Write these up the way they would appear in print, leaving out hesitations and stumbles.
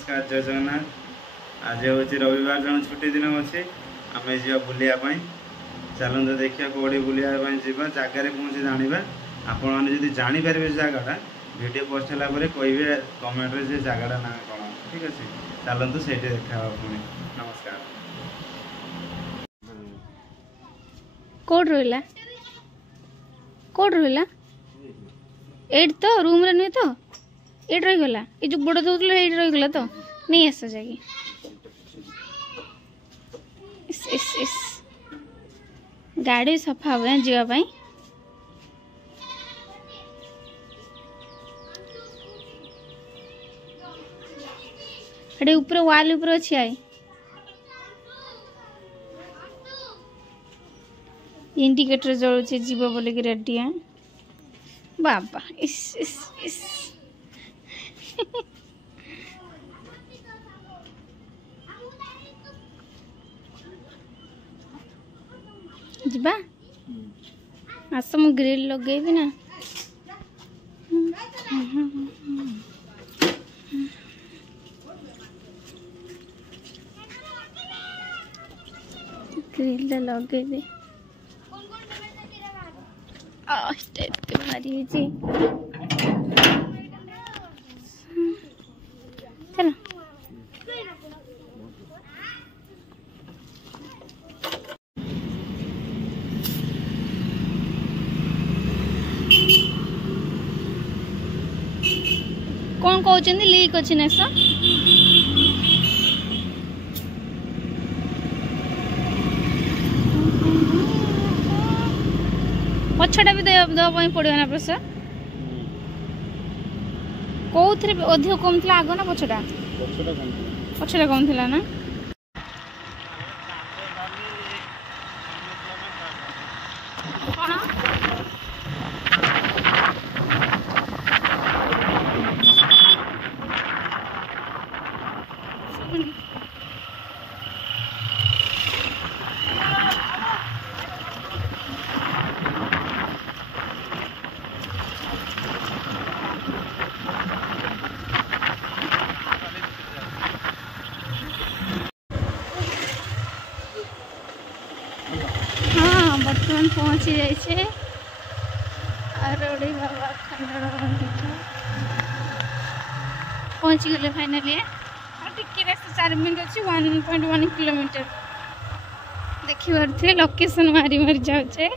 नमस्कार जय जगन्नाथ। आज हूँ रविवार जन छुट्टी दिन अच्छे आम जा बुलायापी चलते देखिए कौड़ी बुलायापी जा जगार पहुँचे जाना आपण मैंने जब जापर जगटा वीडियो पोस्ट है कहे कमेंट से जगटा ना कौन ठीक अच्छे चलतु से देखा पुणी नमस्कार। कौट रहा कौट रहा एट तो रूम रे नुहे तो एट रहीगला ये जो गोड़ दौल ये रहीगला तो नहीं आस जाकि गाड़ी सफा हुए जावाई एटे ऊपर वाल ऊपर अच्छी आई इंडिकेटर जलुचे जीव बोलिक रेडी है बाबा इस जीबा आस मु ग्रिल लगेबी ना ग्रिल लगेबी भारी चलो कौन कहते लीक अच्छी ना सर पछटा भी देवाई पड़ो ना प्रेसर कौ थे अधिक कम थी आग ना पछटा पछटा कम थी ना बर्तमान पहुँची जाइए आरोड़ी बाबा खंडर मंदिर पहुँची गले फाइनाली टिके रास्ता 4 मिनट अच्छी 1.1 किलोमीटर देखी पारे लोकेशन मारी मारी जाऊे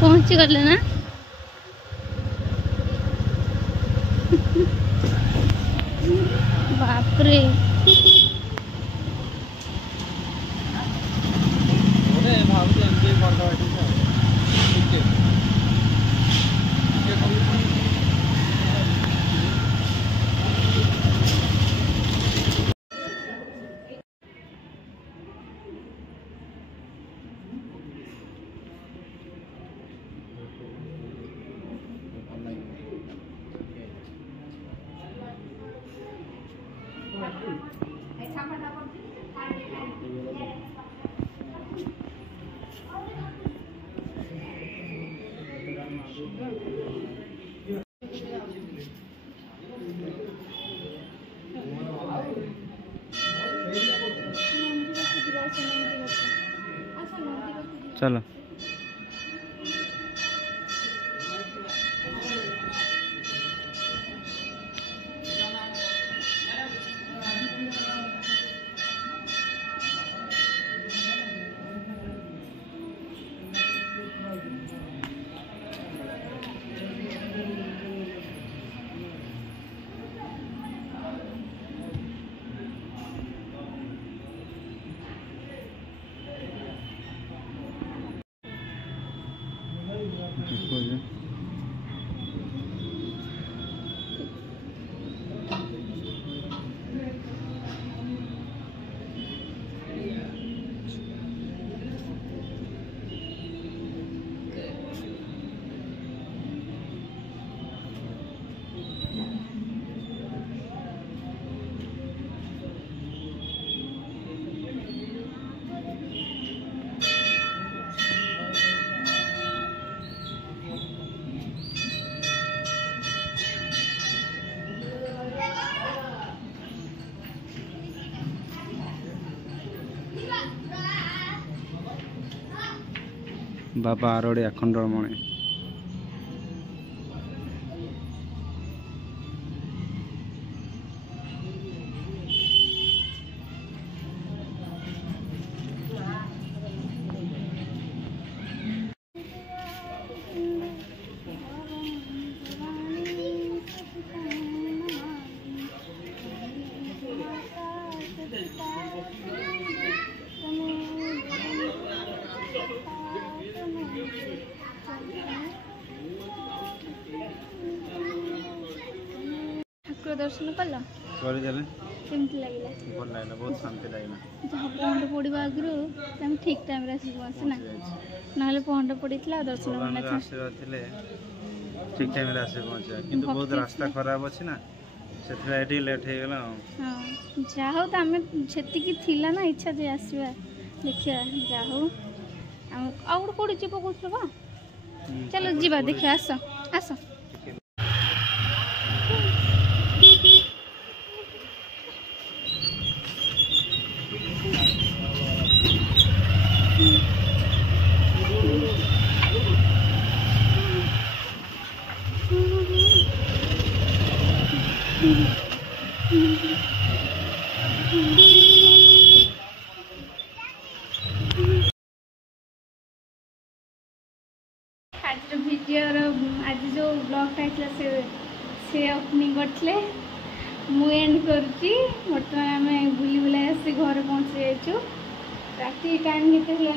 पहुँची गले ना बापरे चलो। बाबा आरोड़ी आखंडमणि ठाकुर दर्शन कल करदेले केमती लगे भल लगला बहुत शांति लगला जहाँ पहर पड़ा आगु आम ठीक टाइम आस ना ना पहर पड़ा दर्शन आशीर्वाद थिले ठीक टाइम रे आसे पहुंचा किंतु बहुत रास्ता खराब अछि ना से लेट हो गला हाँ जा हो तो आम से ना इच्छा जे आसवा देखिए जा हो आउ गोटे कौट जीव कौन चलो जीवा देखिए आस आस आज भिडियोर आज जो ब्लॉगटा से ओपनिंग करते मुझे करुच्ची बर्तमान आम बुली बुला आसी घर पहुँची जाइचु राति टाइम के 8:44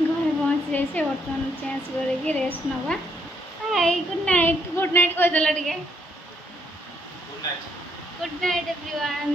घर पहुँची जाइए बर्तमान चेंज करके रेस्ट नवा हाय गुड नाइट कहीदेल टे गुड नाइट एवरीवन।